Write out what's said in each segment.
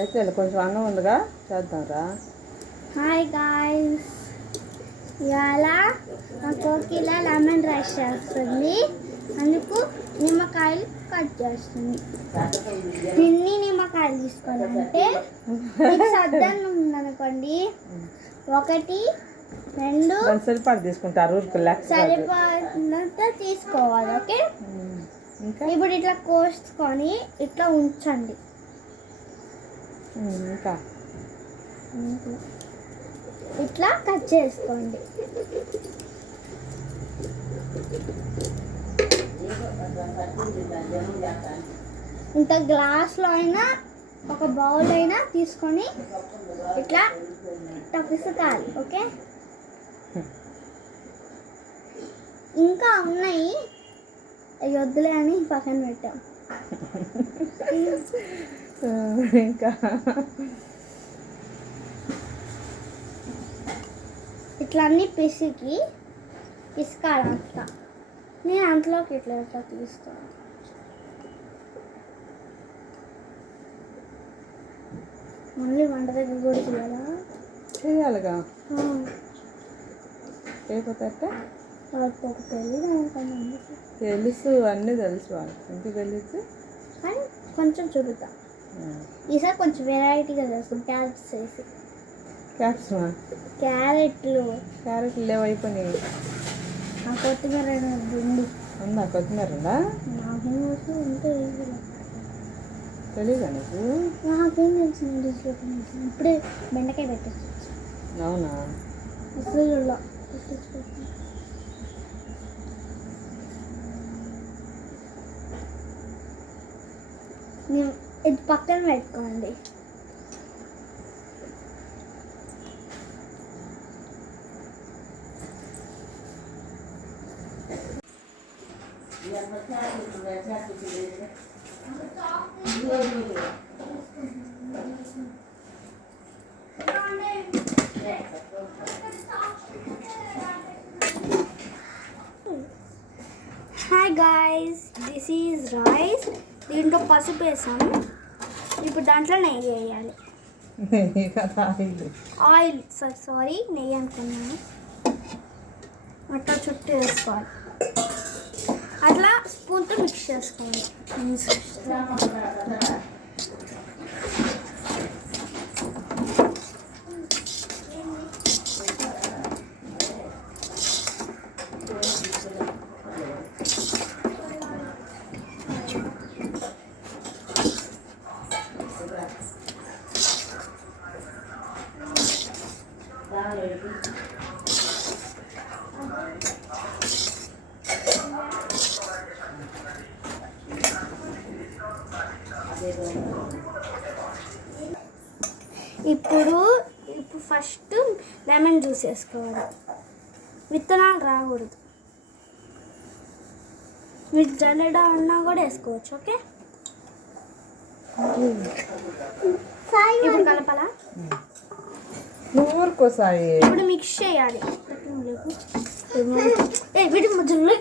అయితే కొంచెం అన్నం ఉందిగా చేద్దాంరా. హాయ్ గాయ్స్, ఇవాళ మా కోకిల లెమన్ రైస్ చేస్తుంది. అందుకు నిమ్మకాయలు కట్ చేస్తుంది. ఎన్ని నిమ్మకాయలు తీసుకోవాలంటే సర్దన్నం ఉందనుకోండి, 1 2 సరిపడి తీసుకుంటారు, సరిపడినంత తీసుకోవాలి. ఓకే, ఇప్పుడు ఇట్లా కోసుకొని ఇట్లా ఉంచండి. ఇంకా ఇట్లా కట్ చేసుకోండి. ఇంత గ్లాస్లో అయినా ఒక బౌల్ అయినా తీసుకొని ఇట్లా పిసకాలి. ఓకే, ఇంకా ఉన్నాయి, వద్దులే అని పక్కన పెట్టాం. ఇంకా ఇట్లా అన్నీ పిసకాలి అంతా. నేను అంతలోకి ఇట్లా తీసుకోవాలి. మళ్ళీ వంట దగ్గర కూడా చేయాలిగా, చేయకపోతే తెలుసు, అన్నీ తెలుసు వాళ్ళకి. ఎంత తెలుసు కానీ కొంచెం చూపుతా. ఈసారి కొంచెం వెరైటీగా చేస్తాం. క్యారెట్స్ వేసి. క్యారెట్లు లేవు, అయిపోయినాయి. కొత్తిమీర ఉందా? కొత్తిమీర ఉందా? నాకేం ఉంటే తెలీదా నీకు? నాకేం తెలుసు. ఇప్పుడే బెండకాయ పెట్టేసి. అవునా? అసలు ఇది పక్కన పెట్టుకోండి. Hi guys, this is rice. దీంట్లో పసుపు వేసాము. ఇప్పుడు దాంట్లో నెయ్యి వేయాలి. ఆయిల్, సారీ నెయ్యి అనుకున్నాను. అట్లా చుట్టూ వేసుకోవాలి. అట్లా స్పూన్తో మిక్స్ చేసుకోవాలి. ఇప్పుడు ఫస్ట్ లెమన్ జ్యూస్ వేసుకోవాలి. విత్తనాలు రాకూడదు. మీకు జల్లెడ ఉన్నా కూడా వేసుకోవచ్చు. ఓకే, ఇప్పుడు కలపాలా? ఇప్పుడు మిక్స్ చేయాలి. వీటి మధ్యలో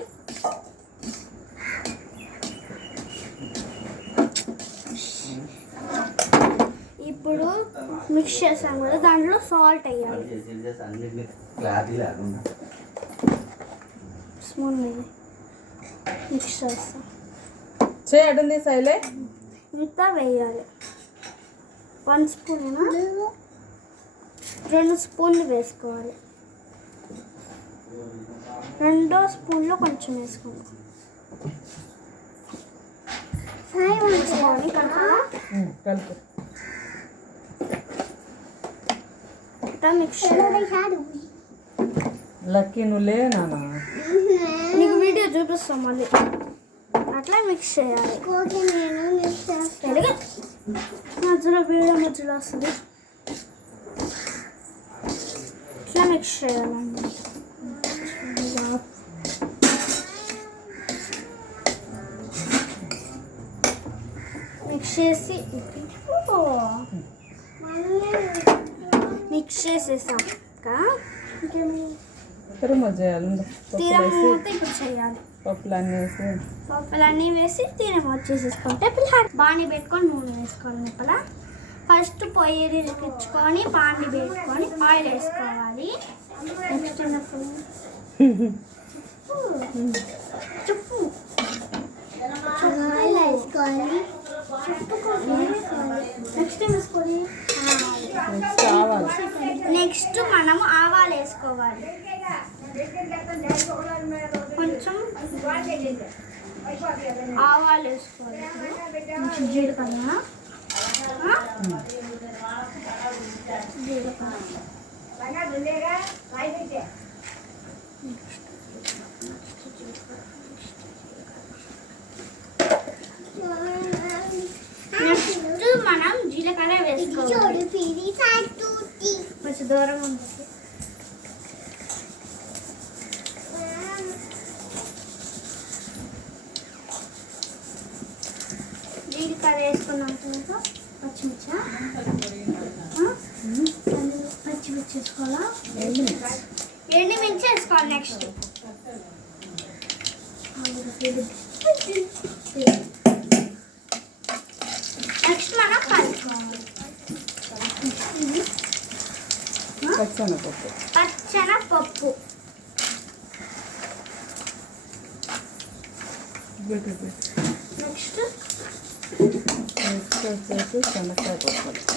ఇప్పుడు మిక్స్ చేసాం కదా, దాంట్లో సాల్ట్ వేయాలి. స్పూన్ మిక్స్ చేస్తాం. చేయడండి సైలే. ఇంత వేయాలి. 1 స్పూన్, 2 స్పూన్లు వేసుకోవాలి. 2వ స్పూన్లో కొంచెం వేసుకోండి. కలుపు. మిక్స్ లక్కీ నువ్వులే నాన్న, నీకు వీడియో చూపిస్తాం మళ్ళీ. అట్లా మిక్స్ చేయాలి. మధ్యలో వీడియో మధ్యలో వస్తుంది. ఇట్లా మిక్స్ చేయాలండి. మిక్స్ చేసి మిక్స్ చేసేసాం తిరుమ చేయాలి తీరం మూత ఇప్పుడు చేయాలి. పప్పులన్నీ వేసి పప్పులన్నీ వేసి తీరం వచ్చేసేసుకుంటే పిల్లలు బాండి పెట్టుకొని నూనె వేసుకోవాలి. లోపల ఫస్ట్ పొయ్యి ఇరికించుకొని బాండి పెట్టుకొని ఆయిల్ వేసుకోవాలి. నెక్స్ట్ చెప్పు ఆయిల్ వేసుకోవాలి. నెక్స్ట్ వేసుకోవాలి. నెక్స్ట్ మనం ఆవాలు వేసుకోవాలి. కొంచెం ఆవాలు వేసుకోవాలి. కొంచెం జీలకర్ర నెక్స్ట్ మనం జీలకర్ర వేసుకోవాలి. కొంచెం దూరం ఉంటుంది. జీలకర్ర వేసుకున్నాం తర్వాత పచ్చిమిర్చి వేసుకోవాలా. ఎండుమిర్చి వేసుకోవాలి. నెక్స్ట్ మనం కలుపుకోవాలి. పచ్చనపప్పు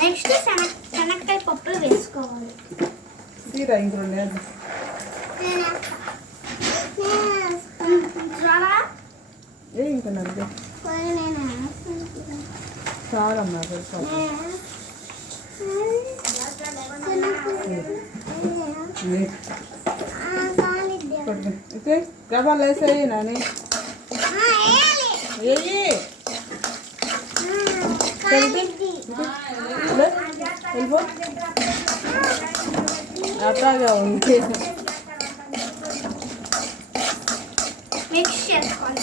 నెక్స్ట్ శనక్కాయ పప్పులు వేసుకోవాలి. చాలమ్మా గబాలు వేసేయి నాని వెళ్ళిపో అట్లాగా ఉంది. మిక్స్ చేసుకోవాలి.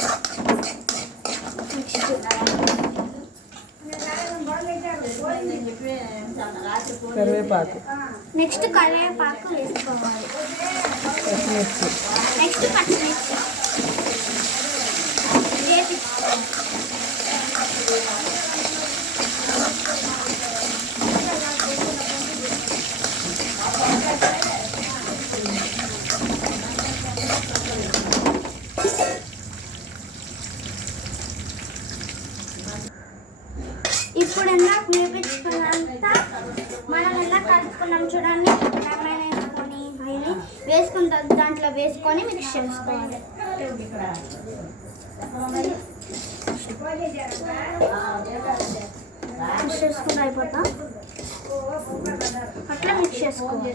కరివేపాకు నెక్స్ట్ కరివేపాకు వేసుకోవాలి. నెక్స్ట్ పచ్చిమిర్చి ఇప్పుడు ఎలా వేపించుకున్నంత మనం ఎలా కలుపుకున్నాం చూడండి. లెమన్ వేసుకొని వేసుకున్న తర్వాత దాంట్లో వేసుకొని మిక్స్ చేసుకోవాలి. మిక్స్ చేసుకుని అయిపోతా అట్లా మిక్స్ చేసుకోవాలి.